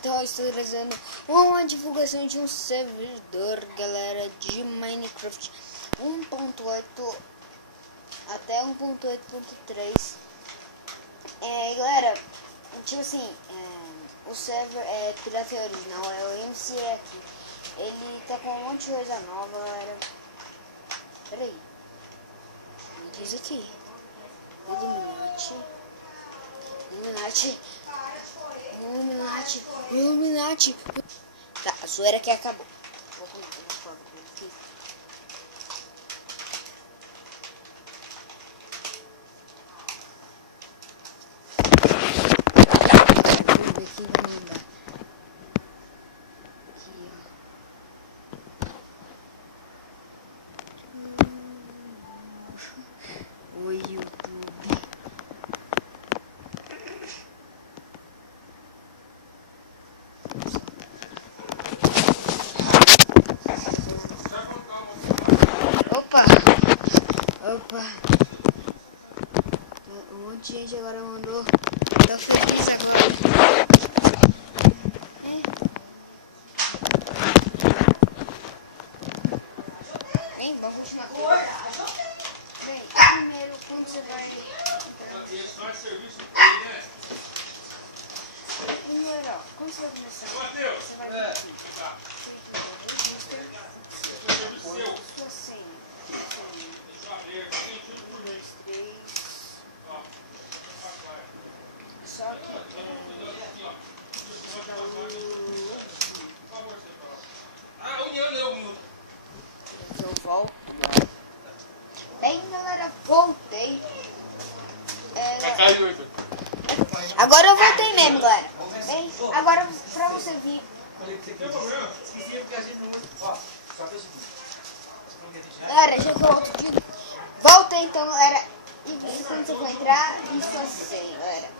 Então eu estou trazendo uma divulgação de um servidor, galera, de Minecraft 1.8 até 1.8.3. Galera, tipo assim, o server é pirata original, é o MC aqui. Ele tá com um monte de coisa nova, galera. Pera aí, me diz aqui. Illuminati. Tá, a zoeira que acabou. Vou colocar uma foto aqui. Vamos ver quem vai mandar. Aqui, ó. Oi, YouTube. Opa, um monte de gente agora mandou. Tô feliz agora. Bem, vamos continuar. Bem, primeiro, quando você vai. Primeiro, ó, quando você vai começar, você vai vir aqui. Sua senha. 3. Só que eu volto. Bem, galera, voltei. Agora eu voltei mesmo, galera. Bem, agora pra você vir. Galera, já volto aqui. Volta então, galera. E quando você for entrar, em sua senha, galera.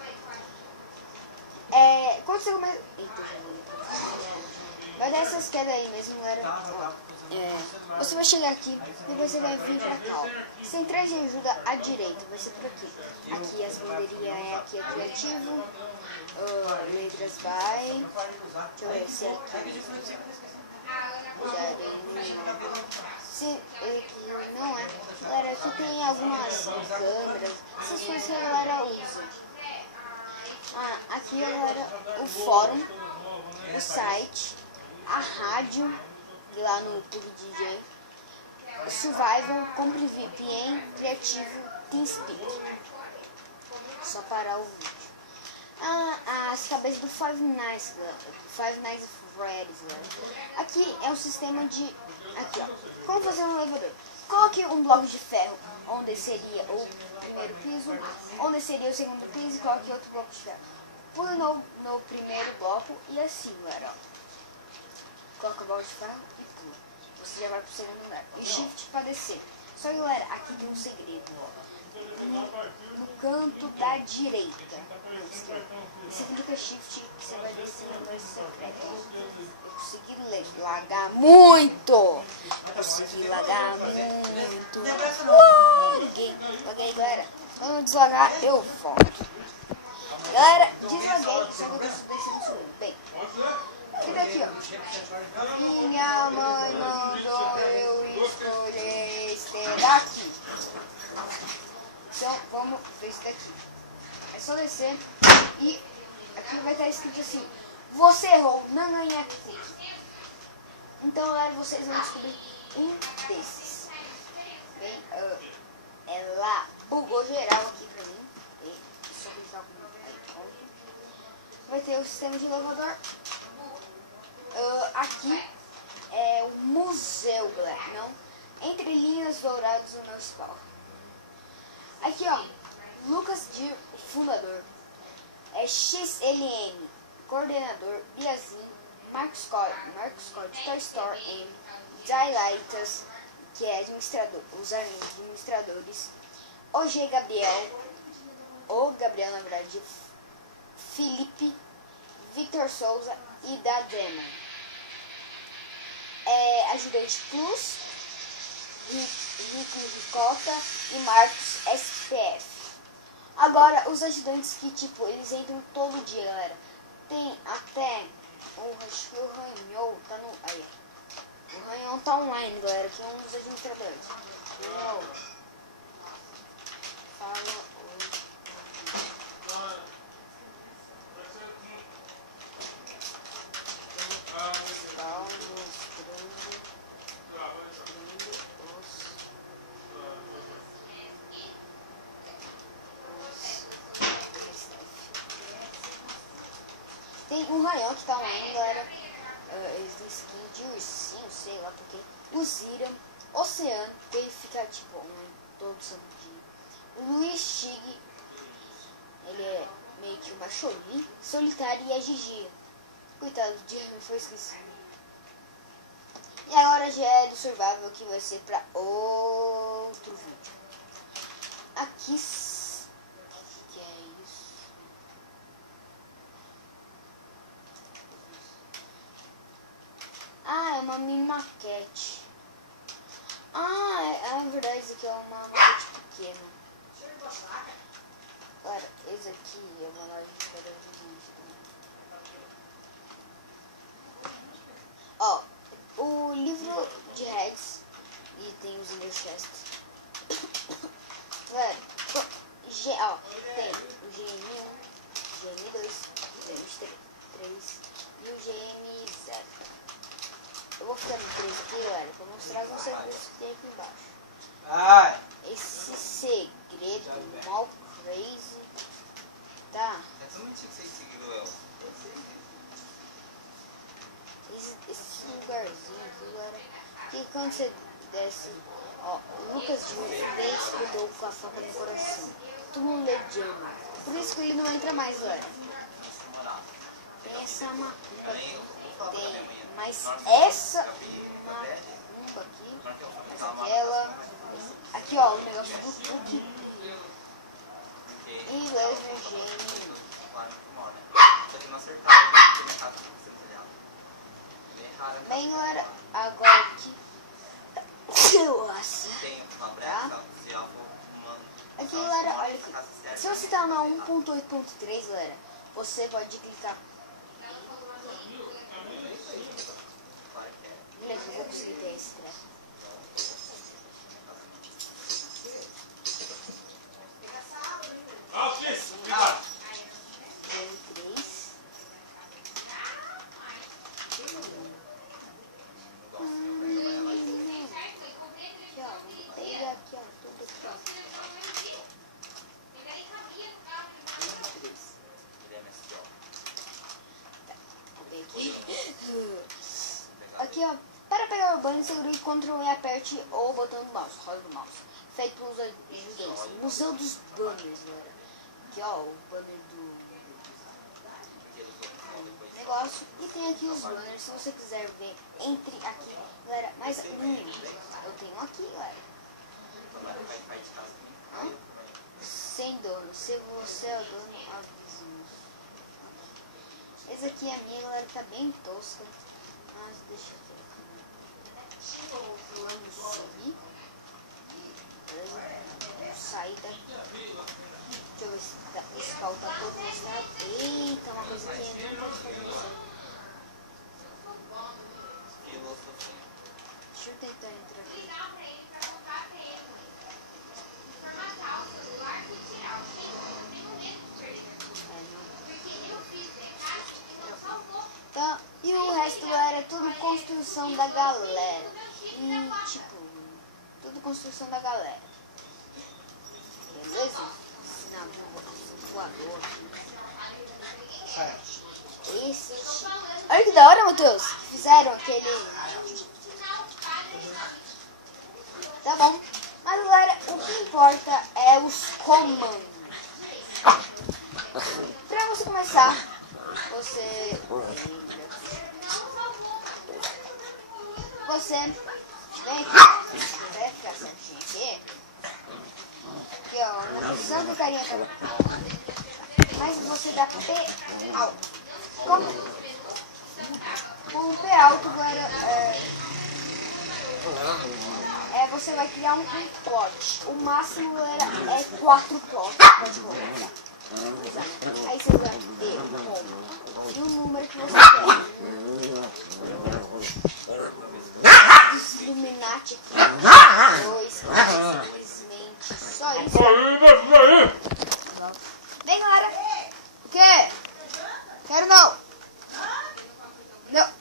Quando você começa. Eita, vai dar essas quedas aí mesmo, galera. Você vai chegar aqui, depois você vai vir pra cá, ó. Você tem 3 de ajuda à direita, vai ser por aqui. Aqui as bandeirinhas aqui ativo. Letras by. Deixa eu ver se é aqui. Se aqui não é. Galera, aqui tem algumas câmeras, essas coisas que a galera usa. Aqui, galera, o fórum, o site, a rádio, lá no PUBG, o Survival, Compre VPN, Criativo, TeamSpeak. Só parar o vídeo. As cabeças do Five Nights, galera. Five Nights at Freddy's, galera. Aqui é um sistema de... Aqui, ó. Como fazer um elevador? Coloque um bloco de ferro, onde seria o primeiro piso, onde seria o segundo piso, e coloque outro bloco de ferro. Pule no primeiro bloco e assim, galera, ó. Coloca o bloco de ferro e pula. Você já vai pro segundo lugar. E shift para descer. Só que, galera, aqui tem um segredo, ó. No canto da direita. Você clica shift, você vai descer no secreto. Eu consegui lagar muito. Laguei, galera. Quando eu deslagar, eu volto. Galera, deslaguei, só que eu tô descendo subindo. Bem, fica aqui, ó. Minha mãe mandou eu escolher este daqui. Então, vamos ver isso daqui. É só descer e aqui vai estar escrito assim: você errou, não ganha aqui. Então, galera, vocês vão descobrir um desses. Bem, ela bugou geral aqui pra mim. Só clicar com vai ter o sistema de elevador. Aqui é o museu, galera. Não? Entre linhas douradas do meu spawn. Aqui, ó, Lucas de fundador, XLM, coordenador, Biazin, Marcos Scott, Toy Store M, Daylightas, que é administrador, os administradores, o Gabriel, na verdade, Felipe, Victor Souza e da Demon. Ajudante Plus, Rico Ricota e Marcos SPF. Agora, os ajudantes que, tipo, eles entram todo dia, galera. Tem até Acho que o Ranhol tá no... Aí, o Ranhol tá online, galera, que é um dos administradores. Ranhol. Fala oi. Está mostrando tem um Ranhol que tá online, galera. Eles têm skin de ursinho, sei lá porque. O Zira, Oceano, que ele fica tipo online todo santo dia. O Luiz Chig, ele é meio que uma Choli, Solitário e a Gigi. Coitado do dia, me foi esquecido. E agora já é do Survival, que vai ser pra outro vídeo. Aqui, que é isso? Ah, é uma mini maquete. Ah, é verdade, isso aqui é uma maquete pequena. Cara, esse aqui é uma live de cada vídeo. Ó, o livro de Rex e tem os inner chest. Velho, ó, tem o GM1, GM2, GM3 e o GM0. Eu vou ficar no 3 aqui, galera, pra mostrar os segredos que tem aqui embaixo. Esse segredo mal crazy, tá? Esse lugarzinho aqui, galera, que quando você desce, ó, o Lucas de vez escutou com a faca no coração. Tudo legend. Por isso que ele não entra mais, galera. Tem essa macumba aqui, tem mais essa macumba aqui, mais aquela. Aqui, ó, o negócio do cookie. E Legend. Bem, galera, agora aqui. Nossa. Tá? Aqui, galera, olha aqui. Se você tá na 1.8.3, galera, você pode clicar. Beleza, eu vou conseguir ter esse treco. Aqui, ó, para pegar o banner, segure o Ctrl e aperte o botão do mouse, roda do mouse. Feito pelos ajudantes. Museu dos Banners, galera. Aqui, ó, o banner do negócio. E tem aqui os banners, se você quiser ver, entre aqui, galera. Mas eu tenho aqui, galera. Sem dono, se você é o dono, avisa-nos. Essa aqui é a minha, galera, tá bem tosca. Mas deixa eu ver. Vamos subir. Vamos sair daqui. Deixa eu ver se esse pau tá todo mostrado. Eita, uma coisa que não pode fazer isso. Deixa eu tentar entrar aqui. Tá, e o resto, galera, é tudo construção da galera. E, tipo, tudo construção da galera. Beleza? Na voador. Esse. Olha que da hora, Matheus. Fizeram aquele. Tá bom. Mas, galera, o que importa é os comandos. Pra você começar, você vem aqui, vai ficar certinho aqui. Aqui, ó, na posição que o carinha tá. Mas você dá P alto. Com o P alto, galera, você vai criar um plot. O máximo, galera, é 4 plots. Pode colocar. Aí você vai ter como e o número que você quer. chat aqui. 2, simplesmente só isso. Vem, galera. O quê? Quero não. Não.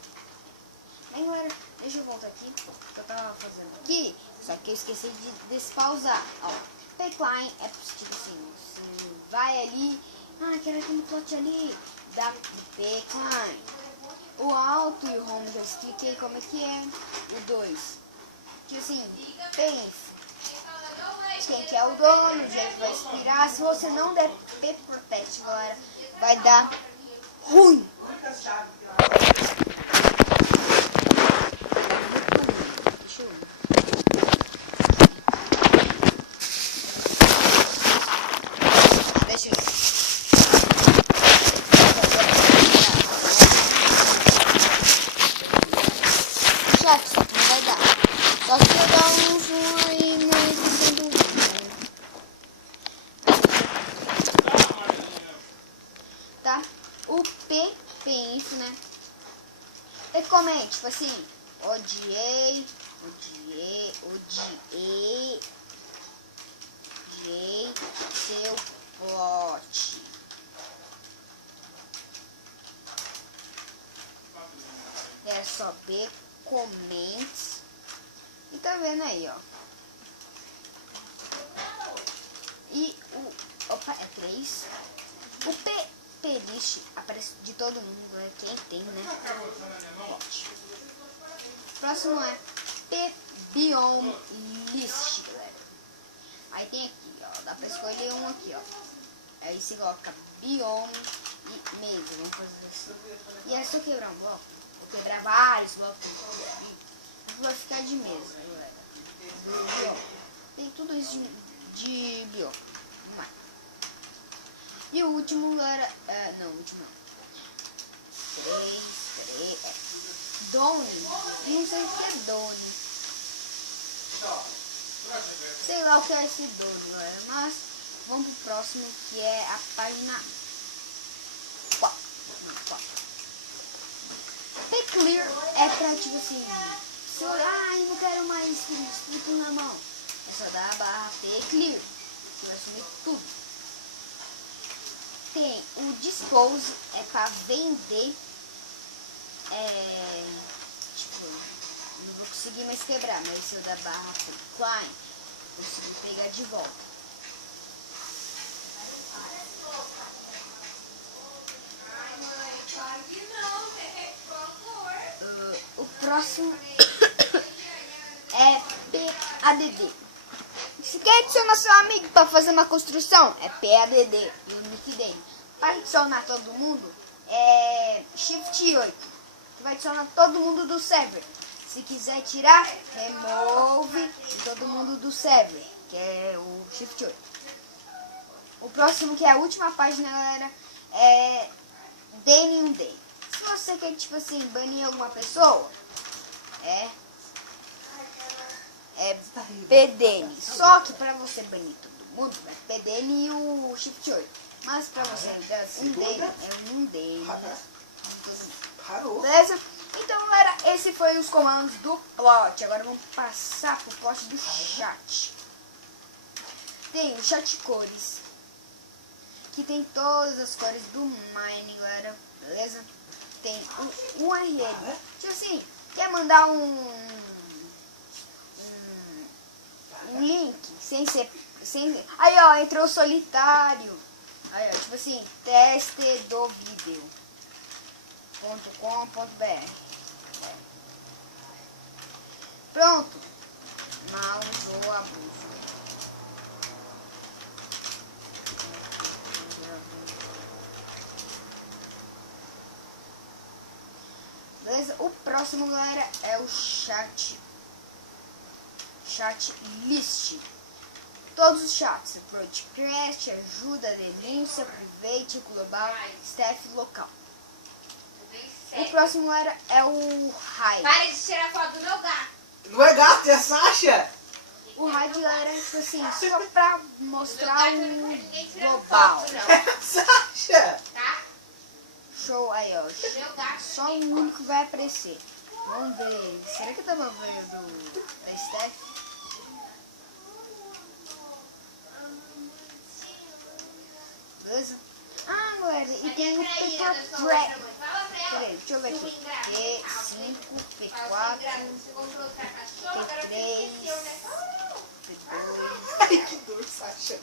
Vem, galera. Deixa eu voltar aqui. O que eu tava fazendo aqui. Só que eu esqueci de despausar. Ó, P-Klein é tipo assim. Você vai ali. Ah, quero aquele plot ali. Dá P-Klein. O alto e o home já expliquei como é que é. O 2. Tipo assim, pense. Quem que é o dono, o jeito vai expirar. Se você não der P-Protect, galera, vai dar ruim. Deixa eu ver. Deixa eu ver. Chat, não vai dar. Só se eu dar um zoom aí no tá? O P, penso, né? E comente, tipo assim, odiei seu plot. É só P, comente. E tá vendo aí, ó. E o... Opa, é 3. O P-List aparece de todo mundo, é quem tem, né? Próximo é P-Biome List, galera. Aí tem aqui, ó, dá pra escolher um aqui, ó. Aí você coloca Biome e mesa, vamos fazer assim. E é só quebrar um bloco, vou quebrar vários blocos. Vai ficar de mesa, galera. Biome. Tem tudo isso de biome. E o último, galera, não, o último não. 3, Doni. Não sei o que é Doni. Sei lá o que é esse Doni, galera. Mas vamos pro próximo, que é a página 4. P-Clear é pra, tipo assim, se eu, eu não quero mais escrito na mão. É só dar a barra P-Clear, que vai sumir tudo. Tem o Dispose, é pra vender, tipo, não vou conseguir mais quebrar, mas se eu dar barra P-Klein, eu consigo pegar de volta. O próximo é PADD. Se quer adicionar seu amigo para fazer uma construção, é PADD e o nick dele. Para adicionar todo mundo, é Shift 8, que vai adicionar todo mundo do server. Se quiser tirar, remove todo mundo do server, que é o Shift 8. O próximo, que é a última página, galera, é Day. Se você quer, tipo assim, banir alguma pessoa, é PDN. Só que pra você banir todo mundo, é PDN e o Shift 8. Mas pra você um dele. Beleza? Então, galera, esse foi os comandos do plot. Agora vamos passar pro plot do chat. Tem o chat cores, que tem todas as cores do Mine, galera. Beleza? Tem um URL. Tipo assim, quer mandar um link sem ser. Aí, ó, entrou solitário. Aí, ó, tipo assim, teste do vídeo.com.br. Pronto. Não usou abuso. Beleza? O próximo, galera, é o chat list. Todos os chats, broadcast, ajuda, denúncia, private, global, staff, local. O próximo, galera, é o raid. Para de tirar foto do meu gato. Não é gato, é Sasha. O raid, galera, é tipo assim, só pra mostrar um global. Sasha. Tá? Show aí, ó. Meu gato. Só um único vai aparecer. Vamos ver. Será que tava vendo da Steph? Beleza? Ah, galera, e tem o Paper Track. Peraí, deixa eu ver aqui. P5, P4, P3, P2. Ai, que dor, Sasha.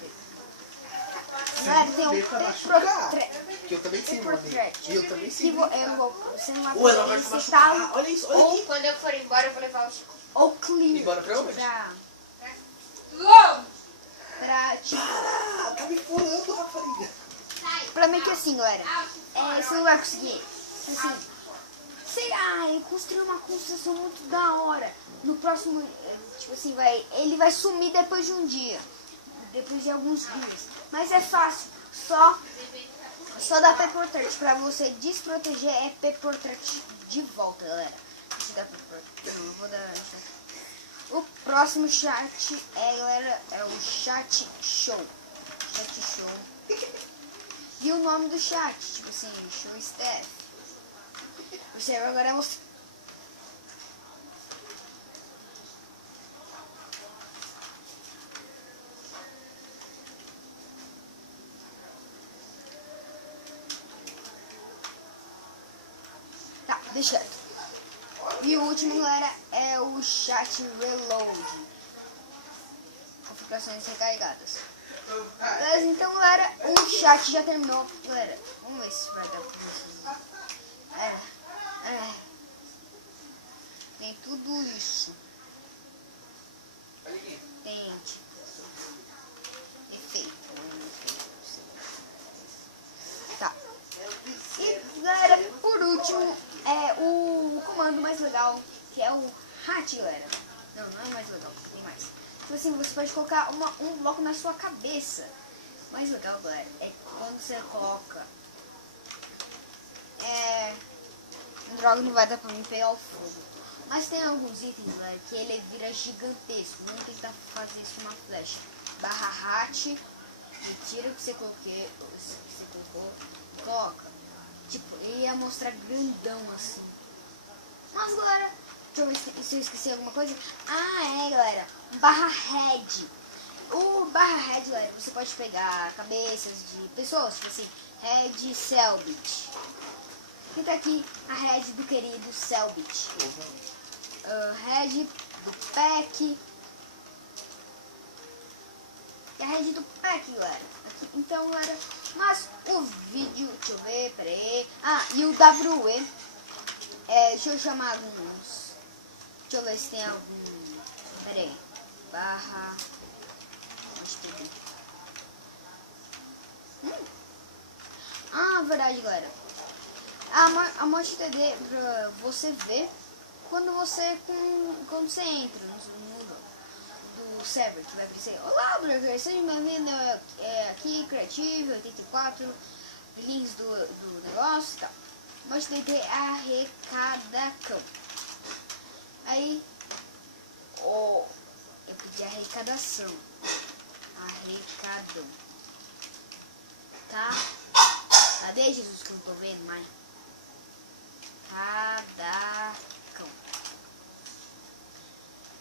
Galera, tem o Paper Track. Que eu também sei, Paper mano. Track. E eu também sei. Você não vai Ou ela vai poder tomar recitar chocolate. Olha isso, olha ou, aqui. Quando eu for embora, eu vou levar o Chico. ou clear. Embora pra onde? Pra, tipo, Ah, tá me furando, rapariga. pra mim que assim, galera. Você não vai conseguir. Assim, sei lá, ele construiu uma construção muito da hora. No próximo, tipo assim, ele vai sumir depois de um dia. Depois de alguns dias. Mas é fácil. Só dá Paper Track. Pra você desproteger é Paper Track de volta, galera. Deixa eu dar Paper Track. Não, eu vou dar. O próximo chat galera, é o Chat Show. Chat Show. E o nome do chat, tipo assim, Show Steph. O server agora é você. Tá, deixa quieto. E o último, galera, é o Chat Reload. Configurações recarregadas. Beleza, então, galera, o chat já terminou. Galera, vamos ver se vai dar pra vocês. Tem tudo isso. Tem efeito. Tá. E, galera, por último, é o comando mais legal, que é o hat, galera. Não é mais legal, tem mais. Tipo assim, você pode colocar um bloco na sua cabeça. O mais legal, galera, é quando você coloca... droga, não vai dar pra mim pegar o fogo. Mas tem alguns itens, galera, que ele vira gigantesco. Vamos tentar fazer isso com uma flecha. Barra hat, retira o que você colocou, coloca. Tipo, ele ia mostrar grandão assim. Mas, galera, deixa eu ver se eu esqueci alguma coisa. Ah, galera, barra head. O barra head, galera, você pode pegar cabeças de pessoas, tipo assim, head Selbit. E tá aqui a head do querido Selbit. Head do Peck. E a head do Peck, galera. Aqui, então, galera, mas o vídeo, deixa eu ver, peraí. Ah, e o WE. Deixa eu chamar alguns. Deixa eu ver se tem algum. Peraí. Barra. Verdade, galera. A Monte TD pra você ver quando você entra no server, que vai aparecer: olá, Burger, seja bem-vindo aqui, Creative 84, links do negócio e tal. Monte TD arrecadação. Aí, eu pedi arrecadação. Arrecadão. Tá? Cadê, Jesus, que eu não tô vendo mais? Cadacão.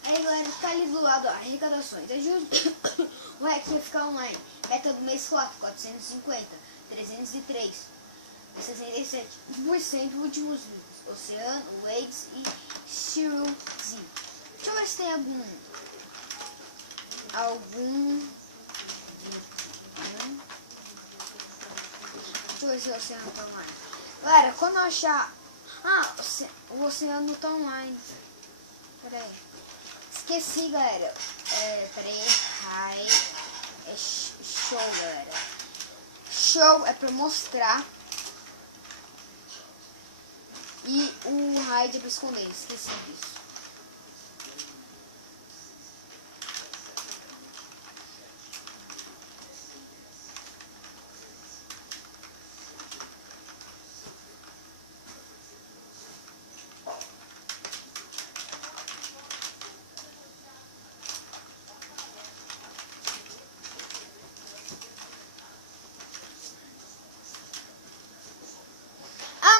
Aí, galera, tá ali do lado, ó, arrecadações. Ajuda. O REC vai ficar online. Meta do mês 4, 450, 303, 67% últimos vídeos. Oceano, Waves e Cyril Z. Deixa eu ver se tem algum. Deixa eu ver se o oceano tá online. Galera, quando eu achar... o oceano tá online. Pera aí. Esqueci, galera. Peraí. Show, galera. Show é pra mostrar. E o hide é pra esconder. Esqueci disso.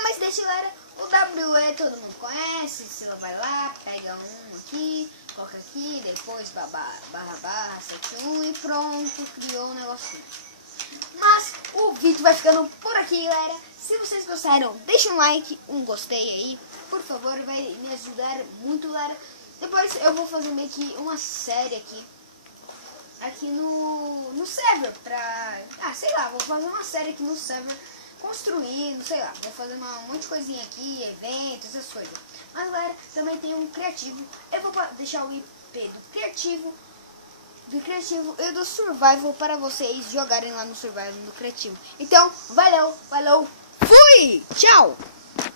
Mas deixa, galera, O WE todo mundo conhece, você vai lá, pega um aqui, coloca aqui, depois barra 71 e pronto, criou um negocinho. Mas o vídeo vai ficando por aqui, galera. Se vocês gostaram, deixa um like, um gostei aí, por favor, vai me ajudar muito, galera. Depois eu vou fazer meio que uma série aqui no server pra... sei lá, vou fazer uma série aqui no server construindo, sei lá, vou fazer um monte de coisinha aqui, eventos, essas coisas. Mas galera, também tem um criativo, eu vou deixar o IP do criativo e do survival para vocês jogarem lá no survival, no criativo. Então, valeu, falou, fui, tchau!